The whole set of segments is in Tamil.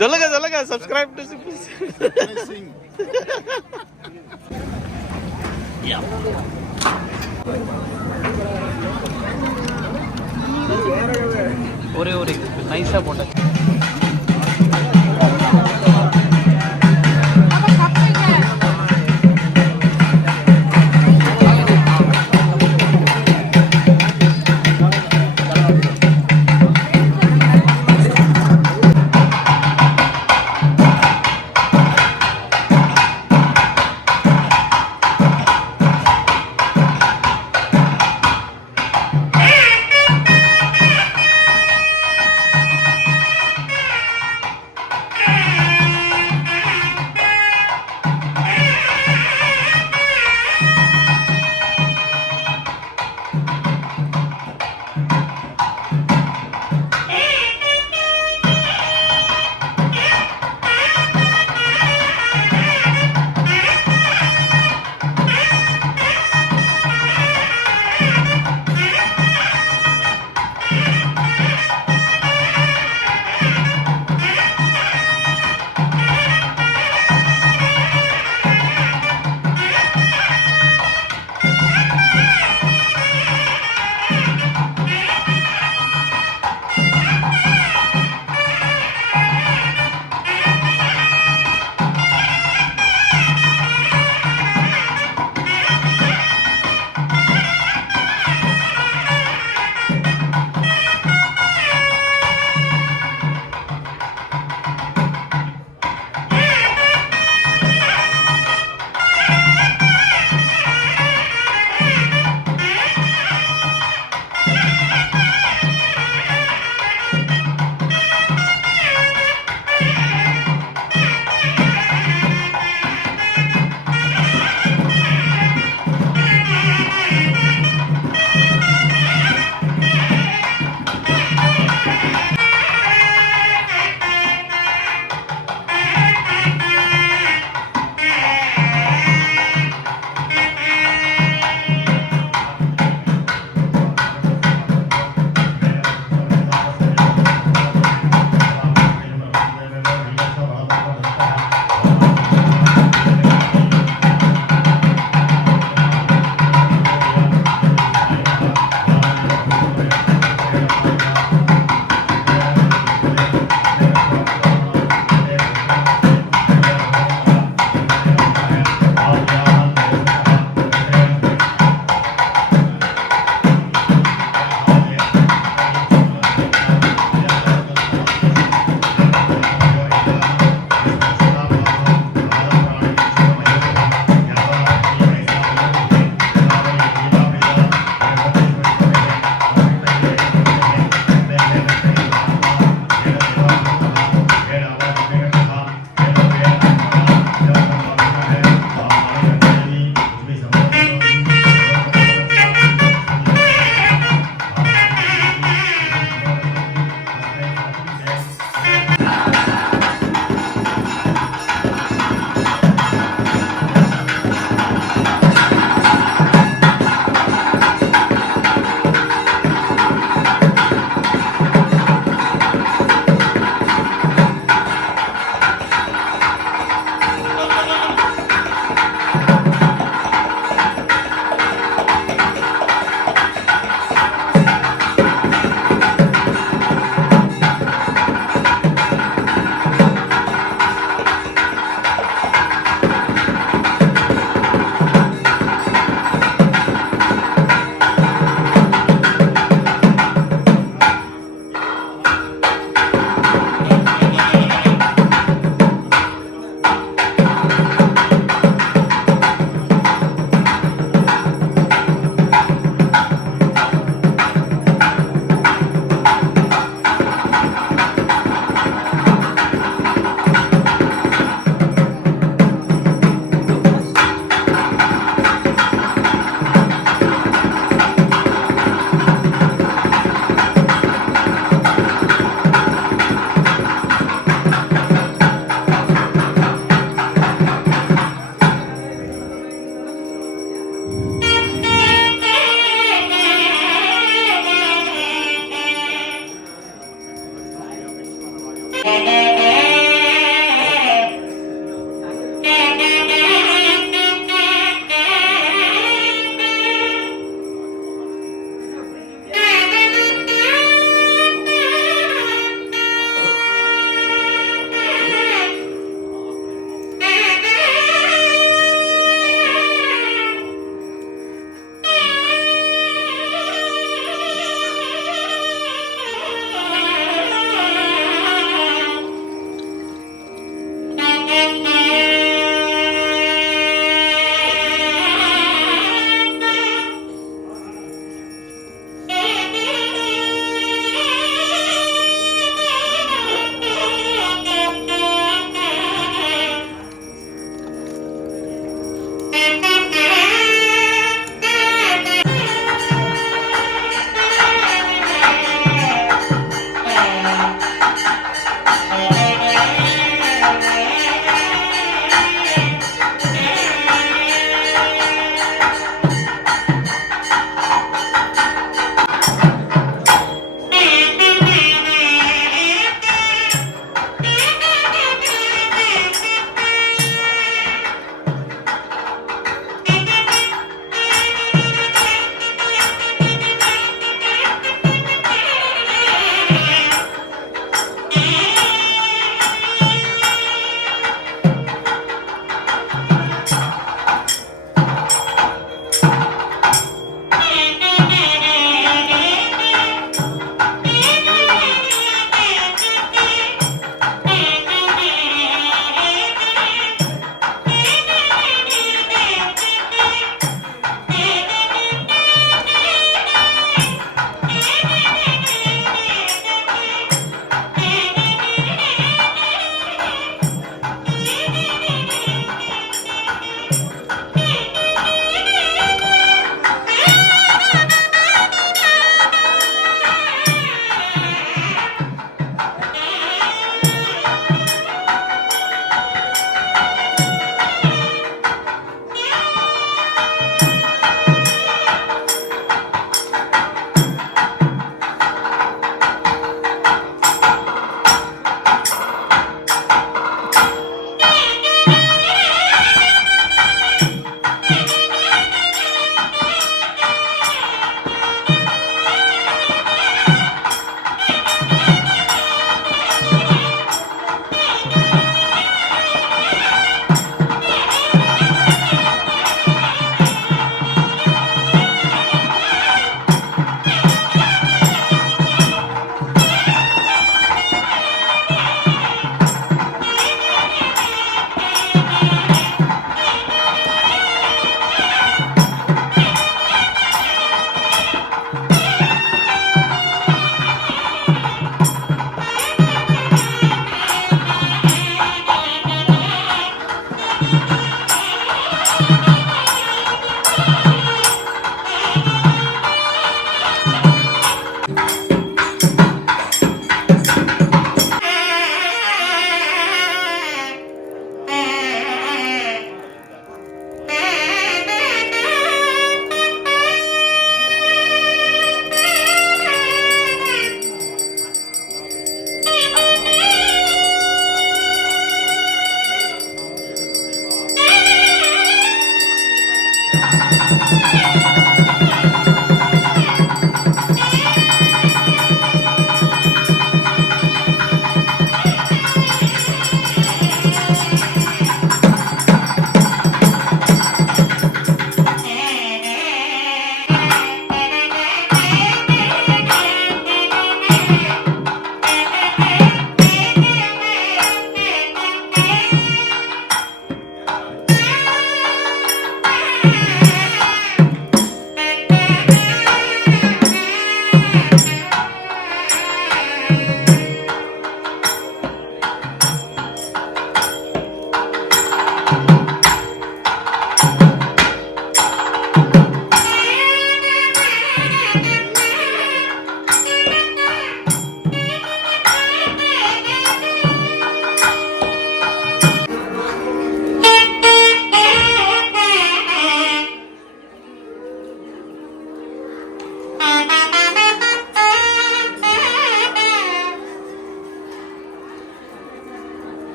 சொல்லுங்க சொல்லுங்க சப்ஸ்கிரைப் டு ஒரே ஒரு நைஸா போட்டேன்.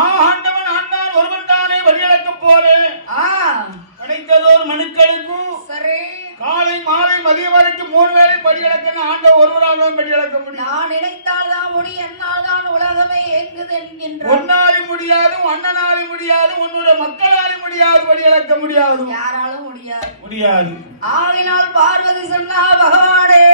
ஆண்டவன் ஆண்டான் ஒருவன் தானே வழியளக்க போறேன். கிடைத்ததோர் மனுக்களுக்கும் சரி காலை மாலை மதியம் வரைக்கும் 3 வேளை படியளக்கன்னு ஆண்டவன் ஒருவரால் தான் படியளக்க முடியும். நான் நினைத்தால் தான் முடியும், என்னால் தான் உலகமே இயங்குது என்கின்ற ஒன்னாலும் முடியாது, அண்ணனாலும் முடியாது, உன்னோட மக்களாலும் முடியாது, படியளக்க முடியாது, யாராலும் முடியாது. ஆகினால் பார்வதி சொன்னா பகவானே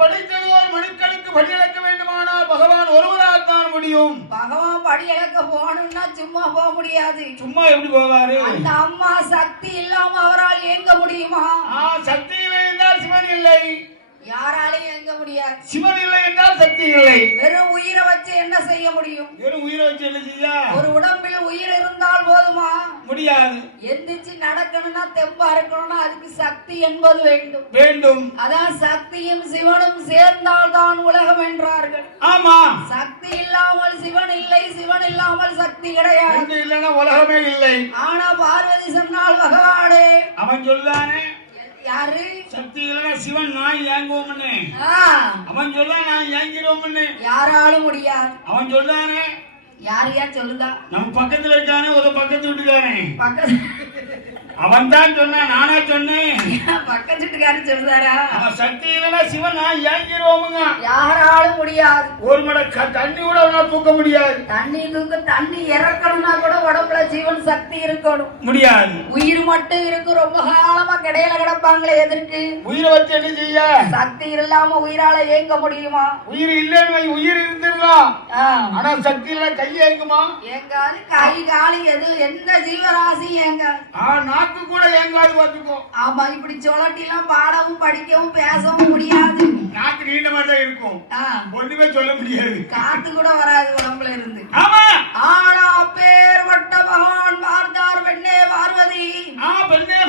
படித்ததோர் மனுக்களுக்கு படியளக்க வேண்டுமானால் பகவான் ஒருவரால் தான் முடியும். பகவான் படியளக்க போகணும்னா சும்மா போக முடியாது. சும்மா எப்படி போவாரு? அந்த அம்மா சக்தி இல்லாம அவரால் இயங்க முடியுமா? சக்தி இல்லை என்றால் சிவன் இல்லை, யாராலையும் இயங்க முடியாது. சிவன் இல்லை என்றால் சக்தி இல்லை. வெறும் உயிரை வச்சு என்ன செய்ய முடியும்? வெறும் உயிரை வச்சு என்ன செய்ய? ஒரு உடம்பில் உயிர் இருந்தால் போதுமா? முடியாது. எந்திரிச்சு நடக்கணும்னா தெம்பா இருக்கணும்னா அதுக்கு சக்தி என்பது வேண்டும். அதான் சக்தியும் சிவனும் சேர்ந்தால் தான் உலகம் என்றார்கள். ஆமா, சக்தி இல்லாமல் சிவன் இல்லை, சிவன் இல்லாமல் சக்தி கிடையாது. இல்லைன்னா உலகமே இல்லை. ஆனா பார்வதி சொன்னால் பகவானே அவன் சொல்றானே யாரு? சக்தி இல்லைன்னா சிவன் நான் ஏங்குவோம்னு அவன் சொல்ல, நான் ஏங்கிடுவோம்னு யாராலும் முடியாது. அவன் சொல்றானே. யாரையா சொல்லுதா? நம்ம பக்கத்துல இருக்கானே, ஒரு பக்கத்து வீட்டுக்கானே, அவன் தான் சொன்னான், நானா சொன்னேன். பக்கத்து வீட்டுக்காரன் சொல்றாரா? அவன் சக்தி இல்லைன்னா சிவன் நான் ஏங்கிடுவோமுங்க. யாராலும் முடியாது. ஒரு மட தண்ணி கூட அவனால் தூக்க முடியாது. தண்ணி இறக்கணும்னா கூட உடம்புல ஜீவன் சக்தி இருக்கணும். முடியாது. உயிர் மட்டும் இருக்கு. ரொம்ப காலமா கிடையில கிடப்பாங்களே, எதற்கு? உயிரை வச்சு என்ன செய்ய? சக்தி இல்லாம உயிரால இயங்க முடியுமா? உயிர் இல்லைன்னு உயிர் இருந்துடலாம், ஆனா சக்தி இல்ல கை இயங்குமா? இயங்காது. கை காலி எது எந்த ஜீவராசி இயங்காது. நாக்கு கூட இயங்காது பார்த்துக்கோ. ஆமா, இப்படி சொல்லட்டி எல்லாம் பாடவும் படிக்கவும் பேசவும் முடியாது. நாக்கு நீண்ட மாதிரி தான் இருக்கும், ஒண்ணுமே சொல்ல முடியாது. காத்து கூட வராது உடம்புல இருந்து. ஆமா, ஆனா பேர்பட்ட மகான் பார்த்தார் பெண்ணே பார்வதி.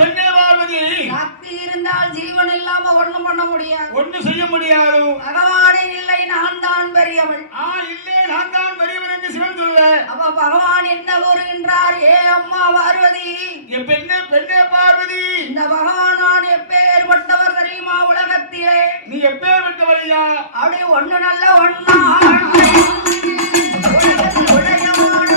பெண்ணே பார்வதி, சக்தி இருந்தால் ஜீவன் இல்லாம ஒண்ணும் பண்ண முடியாது, ஒண்ணு செய்ய முடியாது. பகவானே இல்லை, நான் தான் பெரியவள். இல்லை, நான் தான் பெரியவன் என்று சிவன் சொல்ல. அப்ப பகவான் என்ன கூறுகின்றார்? ஏ அம்மா பார்வதி, பெண்ணே பார்வதி, இந்த பகவான் நான் எப்பேற்பட்டவர் தெரியுமா உலகத்திலே? நீ எப்பேற்பட்டவரையா? அப்படி ஒண்ணு நல்ல ஒண்ணா உலகத்தில் உலகமான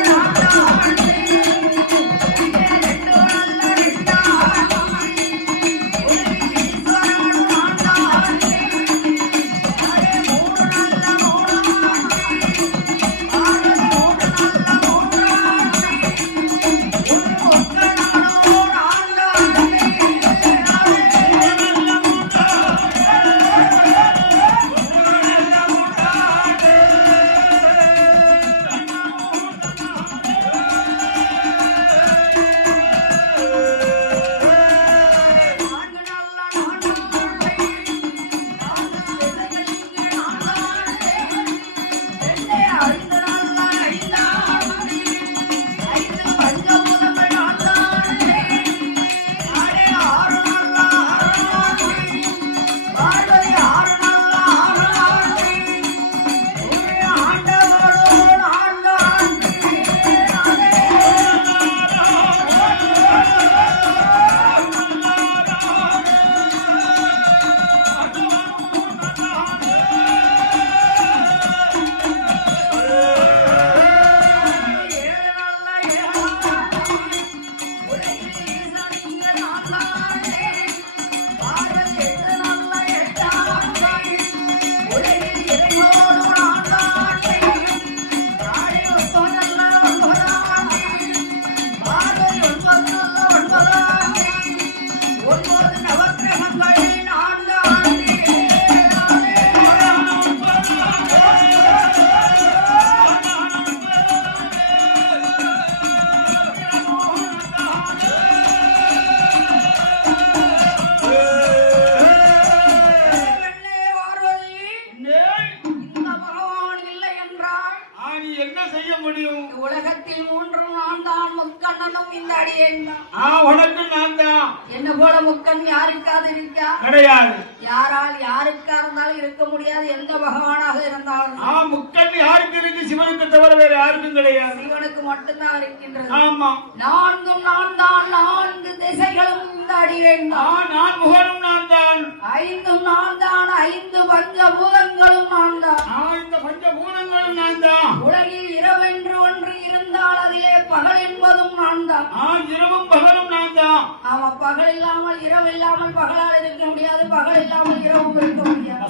உலகத்தில் மூன்றும் நான் தான், முக்கண்ணனும் இந்த அடியேன் தான். உனக்கு நான் தான். என்ன போல முக்கன் யாருக்காவது இருக்கா? கிடையாது. யாரால் யாருக்கா இருந்தாலும் இருக்க முடியாது, எந்த பகவானாக இருந்தாலும். முக்கன் யாருக்கு இருக்கு? சிவனுக்கு தவிர வேற யாருக்கும் கிடையாது. சிவனுக்கு மட்டும்தான் இருக்கின்றது. ஆமா, நான்கும் நான் தான், நான்கு திசைகளும் இந்த தாடி வேண்டாம். நான் முகனும் நான் தான். ஐந்தும் நான் தான். ஐந்து பஞ்சபூதங்களும் நான் தான். இந்த பஞ்சபூதங்களும் நான் தான். உலகில் இரவென்று ஒன்று இருந்தால் அதிலே பகல் என்பதும் நான் தான். இரவும் பகலும் நான் தான். ஆமா, பகல் இல்லாமல் இரவு இல்லாமல் பகலால் இருக்க முடியாது, பகல் இல்லாமல் இரவும் இருக்க முடியாது.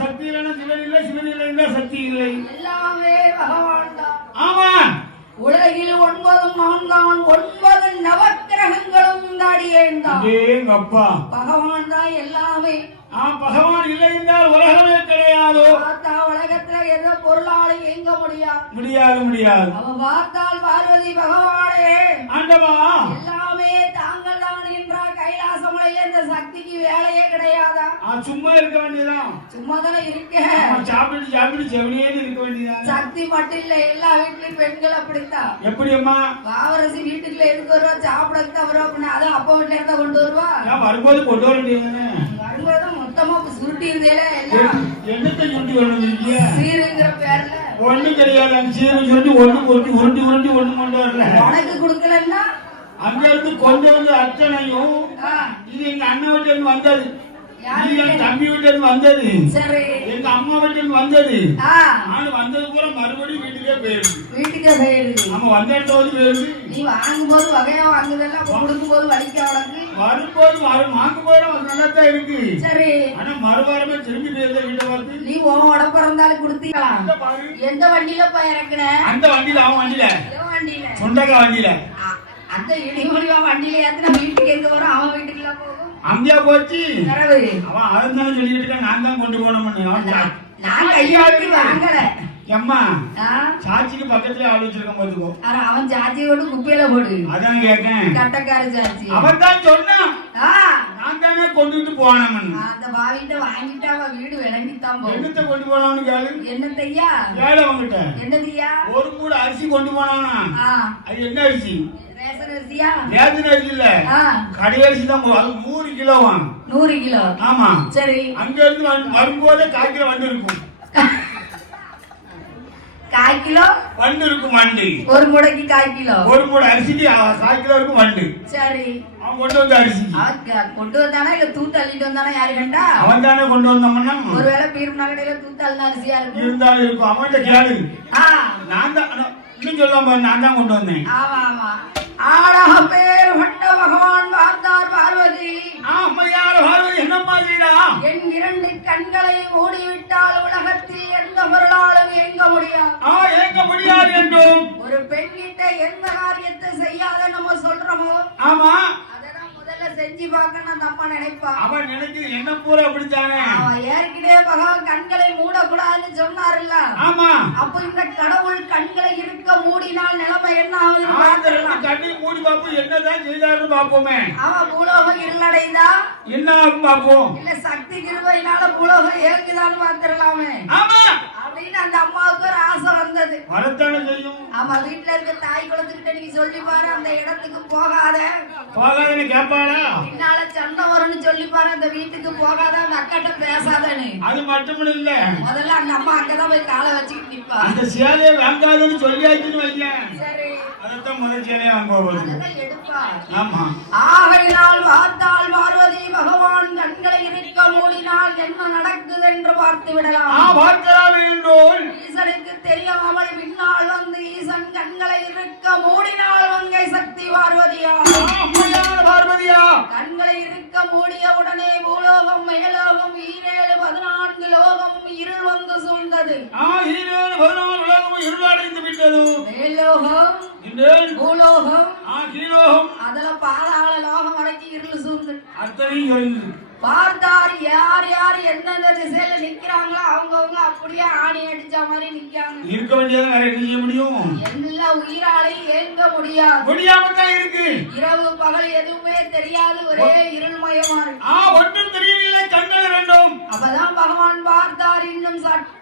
சக்தி இல்லைன்னா சிவன் இல்லை, சிவன் இல்லைன்னா சக்தி இல்லை. எல்லாமே பகவான் தான். ஆமா, உலகில் 9 நான் தான். 9 நவக்கிரகங்களும் தாடியேன் தான். அப்பா பகவான் தான் எல்லாமே. பகவான் இல்லை என்றால் உலகமே கிடையாது. பார்த்தா உலகத்துல எந்த பொருளாலும் இயங்க முடியாது. அவன் பார்த்தால் பார்வதி பகவானே ஆண்டவா எல்லாமே தாங்கள் தான் என்றால் கைலாசமலையில இந்த சக்திக்கு வேலையே கிடையாதா? சும்மா இருக்க வேண்டியதான். சும்மா தானே இருக்க. சாப்பிட்டு செவனியே இருக்க வேண்டியதான். சக்தி மட்டும் இல்ல, எல்லா வீட்லயும் பெண்கள் அப்படித்தான். எப்படி அம்மா? பாவரசி வீட்டுக்குள்ள எதுக்கு வருவா? சாப்பிடத்தான் வருவா. அப்படின்னா அதை அப்பா வீட்டுல இருந்தா கொண்டு வருவா. வரும்போது கொண்டு வர வேண்டியதானே. வரும்போது மொத்தமா சுருட்டி இருந்தேல எல்லாம். என்னத்தை சுருட்டி வரணும்? சீருங்கிற பேர்ல ஒண்ணு கிடையாது. சீரு சுருட்டி உருட்டி ஒண்ணு கொண்டு வரல. உனக்கு கொடுக்கலன்னா அங்க இருந்து கொண்டு வந்து அத்தனையும் இது எங்க அண்ணன் வீட்டுல இருந்து வந்தது, என் தம்பி வீட்டுல இருந்து வந்தது, எங்க அம்மா வீட்டுல இருந்து வந்தது. நானும் வந்தது கூட மறுபடியும் வீட்டுக்கே போயிடுது. நம்ம வந்த இடத்த வந்து போயிடுது. நீ வாங்கும் போது வகையா வாங்குதெல்லாம் கொடுக்கும் போது வலிக்க உனக்கு. வரும்போது வாங்கும் போது நல்லா தான் இருக்கு. சரி, ஆனா மறுவாரமே திரும்பி போயிருந்த வீட்டை பார்த்து நீ உட பிறந்தாலும் கொடுத்தீங்களா? எந்த வண்டியில போய் இறக்குன? அந்த வண்டியில, அவன் வண்டியில, சொந்தக்கா வண்டியில. அந்த இடிமொழிவா வண்டியில ஏத்துனா வீட்டுக்கு எங்க வரும்? அவன் வீட்டுக்கு எல்லாம் போகும். அங்கேயா போச்சு. அவன் அதான் சொல்லிட்டு நான் தான் கொண்டு போனோம். நான் கையாளுக்கு வாங்கல. எம்மா சாட்சிக்கு பக்கத்துல ஆள் வச்சிருக்கேன் பாத்துக்கோ. அவன் சாட்சியோட குப்பையில போடு. அதான் கேட்கேன். கட்டக்கார சாட்சி. அவன் தான் சொன்னான். நான் தானே கொண்டுட்டு போனேன். அந்த பாவிட்ட வாங்கிட்டா அவ வீடு விளங்கித்தான் போகும். என்னத்தை கொண்டு போனான்னு கேளு. என்னத்தையா கேளு அவங்கிட்ட. என்னதையா? ஒரு கூட அரிசி கொண்டு போனானா? அது என்ன அரிசி? ரேஷன் அரிசியா? ரேஷன் அரிசி இல்ல, கடை அரிசி தான். அது 100 கிலோவா? 100 கிலோ. ஆமா. சரி, அங்க இருந்து வரும்போதே 1/4 கிலோ வண்டு இருக்கும். 1/4 கிலோ வண்டு இருக்கும். வண்டு ஒரு முடைக்கு 1/4 கிலோ. ஒரு மூடை அரிசிக்கு 1/4 கிலோ இருக்கும் வண்டு. சரி, அவன் கொண்டு வந்த அரிசி கொண்டு வந்தானா இல்ல தூத்து அள்ளிட்டு வந்தானா? யாரு கண்டா? அவன் தானே கொண்டு வந்தோம்னா. ஒருவேளை பீர்மனா கடையில தூத்து அள்ளின அரிசியா இருக்கும். இருந்தாலும் இருக்கும். அவன்கிட்ட கேளு. நான் தான் இன்னும் சொல்லாம நான் தான் கொண்டு வந்தேன். ஆமா ஆமா. ஆடாக பேர் பட்ட பகவான் பார்த்தார் பார்வதி. அம்மையார் பார்வதி என்னம்மா செய்யறா? என் 2 கண்களை மூடிவிட்டால் உலகத்தில் எந்த பொருளாலும் இயங்க முடியாது. இயங்க முடியாது என்றும் ஒரு பெண்கிட்ட எந்த காரியத்தை செய்யாத நம்ம சொல்றோமோ, ஆமா, அதெல்லாம் முதல்ல செஞ்சு பார்க்கணும் அந்த அம்மா நினைப்பா. அவன் நினைக்கிறது என்ன பூரா அப்படித்தானே. அவன் ஏற்கனவே பகவான் கண்களை மூடக்கூடாதுன்னு சொன்னார்ல. ஆமா. அப்ப இந்த கடவுள் கண்களை இருக்க மூடினால் நிலைமை என்ன ஆகுது? கண்ணி மூடி பாப்போம், என்னதான் செய்தாருன்னு பாப்போமே. அவன் பூலோகம் இருளடைதா என்ன ஆகும் பாப்போம். இல்ல சக்தி கிருபையினால பூலோகம் ஏங்குதான்னு பார்த்திடலாமே. ஆமா அப்படின்னு அந்த அம்மாவுக்கு ஒரு ஆசை வந்தது. வரத்தானே செய்யும். ஆமா, வீட்டுல இருக்க தாய் குலத்துக்கிட்ட நீங்க சொல்லி பாரு, அந்த இடத்துக்கு போகாதன்னு கேட்பாளா? பின்னால சண்டை வரும்னு சொல்லி பாரு, அந்த வீட்டுக்கு போகாத, அந்த அக்காட்ட பேசாதன்னு. அது மட்டும் இல்ல, முதல்ல அந்த அம்மா அங்கதான் போய் காலை வச்சுக்கிட்டு நிப்பா. அந்த சேலையை வாங்காதுன்னு சொல்லியாச்சுன்னு வைங்க. சரி, அதத்தான் முதல் சேலையை வாங்குவோம். அததான் எடுப்பா. ஆமா. ஆகையினால் பார்த்தால் பார்வதி பகவான் கண்களை இருக்க மூடினால் என்ன நடக்குது என்று பார்த்து விடலாம். பார்க்கலாம் என்றோல் ஈசனுக்கு தெரியாமல் பின்னால் வந்து ஈசன் கண்களை இருக்க மூடினால் வங்கை சக்தி பார்வதியா. பார்வதியா கண்களை இருக்க மூடிய உடனே பூலோகம் மேலோகம் 14 லோகம் இருள் வந்து சூழ்ந்தது. 14 லோகம் இருளடைந்து விட்டது. மேலோகம், பூலோகம், கீழோகம், அதுல பாதாள லோகம் வரைக்கும் இருள் சூழ்ந்து அத்தனையும் பார்த்தார். யார் யார் எந்தெந்த திசையில நிக்கிறாங்களோ அவங்கவுங்க அப்படியே ஆணி அடிச்ச மாதிரி நிக்காங்க. இருக்க வேண்டியது வேற என்ன செய்ய முடியும்? எல்லா உயிராலையும் ஏங்க முடியாது. முடியாமத்தான் இருக்கு. இரவு பகல் எதுவுமே தெரியாது, ஒரே இருள்மயமா இருக்கு. ஒன்றும் தெரியவில்லை, கண்கள் வேண்டும். அப்பதான் பகவான் பார்த்தார், இன்னும் சற்று